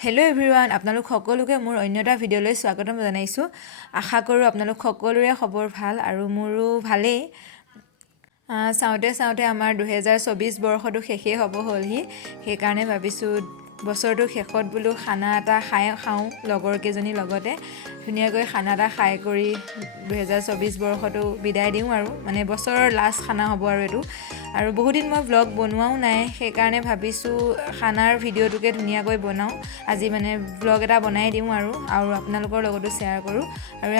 Hello' everyone, আপোনালোক সকলোকে মোৰ অন্য এটা ভিডিঅ'লৈ স্বাগতম জনাইছোঁ। আশা কৰোঁ আপোনালোক সকলোৰে খবৰ ভাল আৰু মোৰো ভালেই। চাওঁতে আমাৰ 2024 বৰ্ষটো শেষেই হ'ব হ'লহি। সেইকাৰণে ভাবিছোঁ বছৰটো শেষত বোলো খানা এটা খাওঁ লগৰ কেইজনীৰ লগতে। ধুনীয়াকৈ খানা এটা খাই কৰি 2024 বৰ্ষটো বিদায় দিওঁ আৰু মানে বছৰৰ লাষ্ট খানা হ'ব আৰু এইটো। আৰু বহুদিন মই ভ্লগ বনোৱাও নাই, সেইকাৰণে ভাবিছোঁ খানাৰ ভিডিঅ'টোকে ধুনীয়াকৈ বনাওঁ। আজি মানে ভ্লগ এটা বনাই দিওঁ আৰু আপোনালোকৰ লগতো শ্বেয়াৰ কৰোঁ। আৰু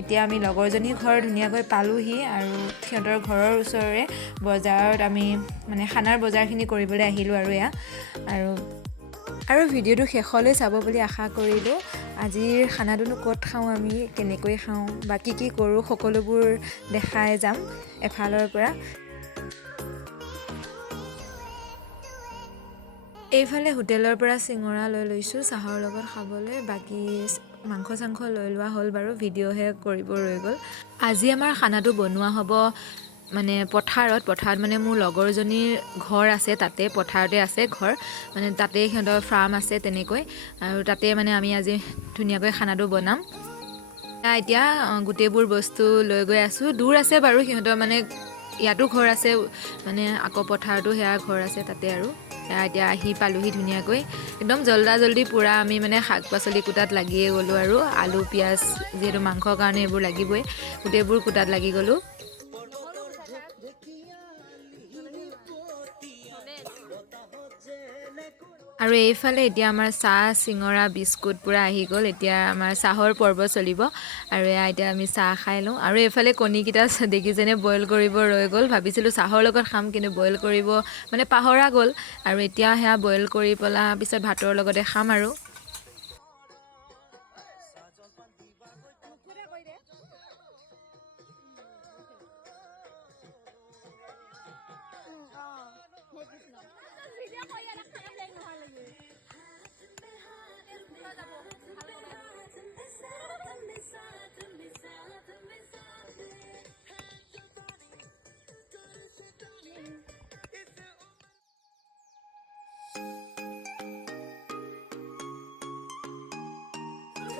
এতিয়া আমি লগৰজনীৰ ঘৰ ধুনীয়াকৈ পালোঁহি আৰু সিহঁতৰ ঘৰৰ ওচৰৰে বজাৰত আমি মানে খানাৰ বজাৰখিনি কৰিবলৈ আহিলোঁ আৰু আৰু ভিডিঅ'টো শেষলৈ চাব বুলি আশা কৰিলোঁ। আজিৰ খানাটোনো ক'ত খাওঁ, আমি কেনেকৈ খাওঁ বা কি কৰোঁ সকলোবোৰ দেখাই যাম এফালৰ পৰা। এইফালে হোটেলৰ পৰা চিঙৰা লৈ লৈছোঁ চাহৰ লগত খাবলৈ। বাকী মাংস চাংস লৈ লোৱা হ'ল বাৰু, ভিডিঅ'হে কৰিব ৰৈ গ'ল। আজি আমাৰ খানাটো বনোৱা হ'ব মানে পথাৰত মানে মোৰ লগৰজনীৰ ঘৰ আছে, তাতে পথাৰতে আছে ঘৰ, মানে তাতে সিহঁতৰ ফাৰ্ম আছে তেনেকৈ। আৰু তাতে মানে আমি আজি ধুনীয়াকৈ খানাটো বনাম। এতিয়া গোটেইবোৰ বস্তু লৈ গৈ আছোঁ। দূৰ আছে বাৰু সিহঁতৰ, মানে ইয়াতো ঘৰ আছে, মানে আকৌ পথাৰতো সেয়া ঘৰ আছে তাতে। আৰু এতিয়া আহি পালোহি ধুনীয়াকৈ, একদম জল্দি পূৰা আমি মানে শাক পাচলি কুটাত লাগিয়ে গ'লোঁ আৰু আলু পিঁয়াজ যিহেতু মাংসৰ কাৰণে এইবোৰ লাগিবই, গোটেইবোৰ কুটাত লাগি গ'লোঁ। আৰু এইফালে এতিয়া আমাৰ চাহ চিঙৰা বিস্কুট পূৰা আহি গ'ল। এতিয়া আমাৰ চাহৰ পৰ্ব চলিব আৰু এতিয়া আমি চাহ খাই লওঁ। আৰু এইফালে কণীকেইটা দেখিছেনে বইল কৰিব ৰৈ গ'ল। ভাবিছিলোঁ চাহৰ লগত খাম, কিন্তু বইল কৰিব মানে পাহৰা গ'ল। আৰু এতিয়া সেয়া বইল কৰি পেলাই পিছত ভাতৰ লগতে খাম আৰু।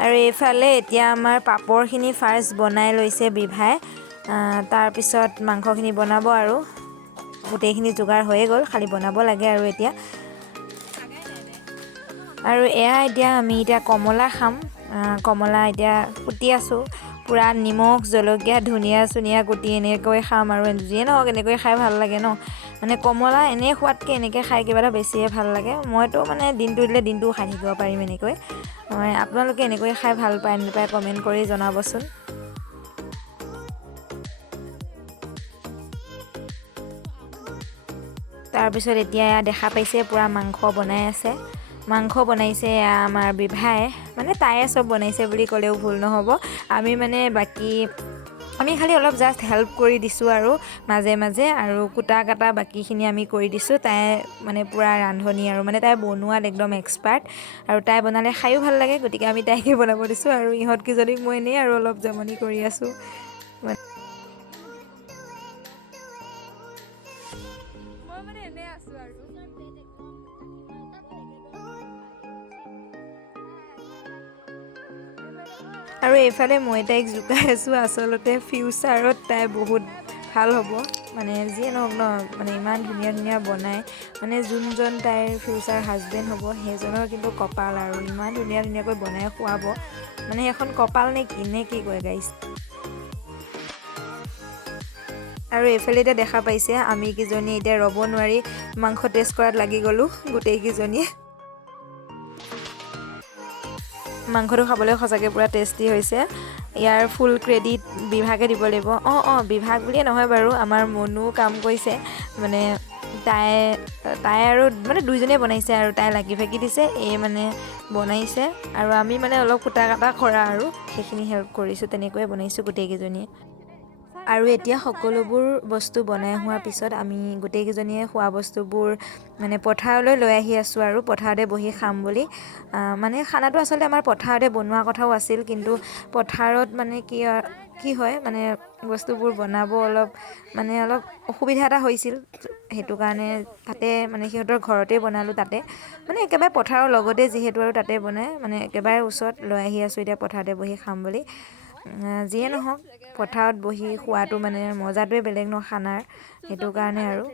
আৰু এইফালে এতিয়া আমাৰ পাপৰখিনি ফাৰ্ষ্ট বনাই লৈছে বিভাই, তাৰপিছত মাংসখিনি বনাব আৰু গোটেইখিনি যোগাৰ হৈয়ে গ'ল, খালি বনাব লাগে আৰু এতিয়া। আৰু এতিয়া আমি কমলা খাম। কমলা এতিয়া কুটি আছোঁ, পূৰা নিমখ জলকীয়া ধনিয়া চনিয়া কুটি এনেকৈ খাম আৰু যিয়ে নহওক এনেকৈ খাই ভাল লাগে ন। মানে কমলা এনেই খোৱাতকৈ এনেকৈ খাই কিবা এটা বেছিয়ে ভাল লাগে। মইতো মানে দিনটো দিলে দিনটোও খাই থাকিব পাৰিম এনেকৈ। আপোনালোকে এনেকৈ খাই ভাল পায় নাপায় কমেণ্ট কৰি জনাবচোন। তাৰপিছত এতিয়া দেখা পাইছে পূৰা মাংস বনাই আছে। মাংস বনাইছে আমাৰ বিভাই, মানে তায়ে চব বনাইছে বুলি ক'লেও ভুল নহ'ব। আমি খালি অলপ জাষ্ট হেল্প কৰি দিছোঁ আৰু মাজে আৰু কুটা কাটা বাকীখিনি আমি কৰি দিছোঁ। তাই মানে পূৰা ৰান্ধনি আৰু মানে তাই বনোৱাত একদম এক্সপাৰ্ট, আৰু তাই বনালে খায়ো ভাল লাগে, গতিকে আমি তাইকে বনাব দিছোঁ। আৰু ইহঁতকেইজনীক মই এনেই আৰু অলপ জমনি কৰি আছোঁ। আৰু এইফালে মই তাইক জোকাই আছোঁ, আচলতে ফিউচাৰত তাই বহুত ভাল হ'ব। মানে যিয়ে নহওক ন, মানে ইমান ধুনীয়া বনায়, মানে যোনজন তাইৰ ফিউচাৰ হাজবেণ্ড হ'ব সেইজনৰ কিন্তু কপাল আৰু ইমান ধুনীয়াকৈ বনাই খুৱাব। মানে এখন কপাল নে কি কয় গাইছ। আৰু এইফালে এতিয়া দেখা পাইছে আমি কেইজনী এতিয়া ৰ'ব নোৱাৰি মাংস টেষ্ট কৰাত লাগি গ'লোঁ গোটেইকেইজনীয়ে। মাংসটো খাবলৈ সঁচাকৈ পূৰা টেষ্টি হৈছে। ইয়াৰ ফুল ক্ৰেডিট বিভাগে দিব লাগিব। বিভাগ বুলিয়ে নহয় বাৰু, আমাৰ মনো কাম কৰিছে। মানে তাই আৰু মানে দুইজনীয়ে বনাইছে আৰু তাই লাগি ভাগি দিছে, মানে বনাইছে। আৰু আমি মানে অলপ কুটা কাটা কৰা আৰু সেইখিনি হেল্প কৰিছোঁ, তেনেকৈয়ে বনাইছোঁ গোটেইকেইজনীয়ে। আৰু এতিয়া সকলোবোৰ বস্তু বনাই হোৱাৰ পিছত আমি গোটেইকেইজনীয়ে খোৱা বস্তুবোৰ মানে পথাৰলৈ লৈ আহি আছোঁ আৰু পথাৰতে বহি খাম বুলি। মানে খানাটো আচলতে আমাৰ পথাৰতে বনোৱা কথাও আছিল, কিন্তু পথাৰত মানে কি কি হয় মানে বস্তুবোৰ বনাব অলপ অসুবিধা এটা হৈছিল সেইটো কাৰণে তাতে মানে সিহঁতৰ ঘৰতে বনালোঁ তাতে মানে একেবাৰে পথাৰৰ লগতে যিহেতু আৰু তাতে বনাই মানে একেবাৰে ওচৰত লৈ আহি আছোঁ এতিয়া পথাৰতে বহি খাম বুলি যিয়ে নহওক পথাৰত বহি খোৱাটো মানে মজাটোৱে বেলেগ ন খানাৰ সেইটো কাৰণে আৰু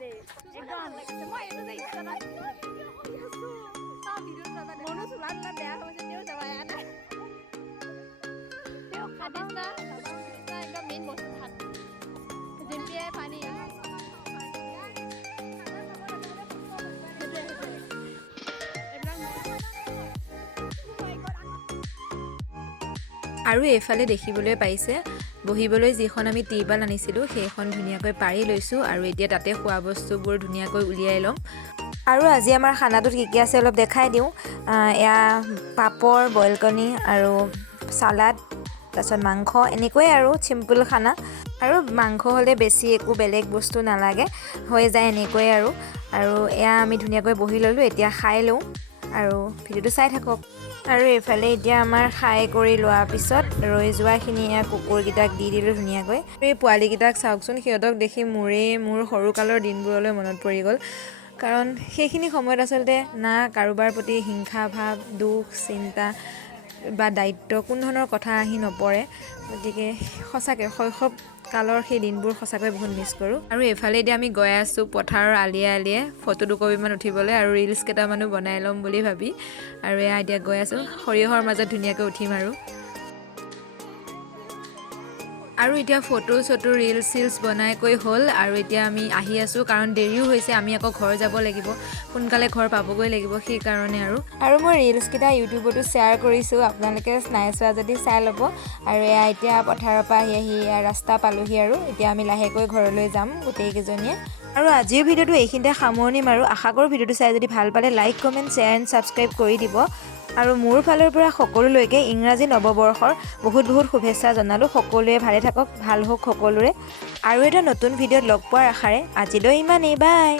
আৰু এইফালে দেখিবলৈ পাইছে বহিবলৈ যিখন আমি টিৰপাল আনিছিলোঁ সেইখন ধুনীয়াকৈ পাৰি লৈছোঁ আৰু এতিয়া তাতে খোৱা বস্তুবোৰ ধুনীয়াকৈ উলিয়াই ল'ম আৰু আজি আমাৰ খানাটোত কি কি আছে অলপ দেখাই দিওঁ এয়া পাপৰ বইল কণী আৰু চালাড তাৰপিছত মাংস এনেকৈয়ে আৰু চিম্পুল খানা আৰু মাংস হ'লে বেছি একো বেলেগ বস্তু নালাগে হৈ যায় এনেকৈয়ে আৰু এয়া আমি ধুনীয়াকৈ বহি ল'লোঁ এতিয়া খাই লওঁ আৰু ভিডিঅ'টো চাই থাকক আৰু এইফালে এতিয়া আমাৰ খাই কৰি লোৱাৰ পিছত ৰৈ যোৱাখিনি এয়া কুকুৰকেইটাক দি দিলোঁ ধুনীয়াকৈ এই পোৱালিকেইটাক চাওকচোন সিহঁতক দেখি মোৰ সৰুকালৰ দিনবোৰলৈ মনত পৰি গ'ল কাৰণ সেইখিনি সময়ত আচলতে না কাৰোবাৰ প্ৰতি হিংসা ভাৱ দুখ চিন্তা বা দায়িত্ব কোনো ধৰণৰ কথা আহি নপৰে গতিকে সঁচাকৈ শৈশৱ কালৰ সেই দিনবোৰ সঁচাকৈ বহুত মিছ কৰোঁ আৰু এইফালে এতিয়া আমি গৈ আছোঁ পথাৰৰ আলিয়ে ফটো দুকপিমান উঠিবলৈ আৰু ৰিলছ কেইটামানো বনাই ল'ম বুলি ভাবি আৰু এয়া এতিয়া গৈ আছোঁ সৰিয়হৰ মাজত ধুনীয়াকৈ উঠিম আৰু এতিয়া ফটো ৰিলছ বনাই কৈ হ'ল আৰু এতিয়া আমি আহি আছোঁ কাৰণ দেৰিও হৈছে আমি আকৌ ঘৰ যাব লাগিব সোনকালে ঘৰ পাবগৈ লাগিব সেইকাৰণে আৰু মই ৰিলছকেইটা ইউটিউবতো শ্বেয়াৰ কৰিছোঁ আপোনালোকে নাই চোৱা যদি চাই ল'ব আৰু এয়া এতিয়া পথাৰৰ পৰা আহি ৰাস্তা পালোহি আৰু এতিয়া আমি লাহেকৈ ঘৰলৈ যাম গোটেইকেইজনীয়ে আৰু আজিৰ ভিডিঅ'টো এইখিনিতে সামৰণি মাৰোঁ আশা কৰোঁ ভিডিঅ'টো চাই যদি ভাল পালে like comment share and subscribe কৰি দিব আৰু মোৰ ফালৰ পৰা সকলোলৈকে ইংৰাজী নৱবৰ্ষৰ বহুত শুভেচ্ছা জনালোঁ সকলোৱে ভালে থাকক ভাল হওক সকলোৰে আৰু এটা নতুন ভিডিঅ'ত লগ পোৱাৰ আশাৰে আজিলৈ ইমানেই বাই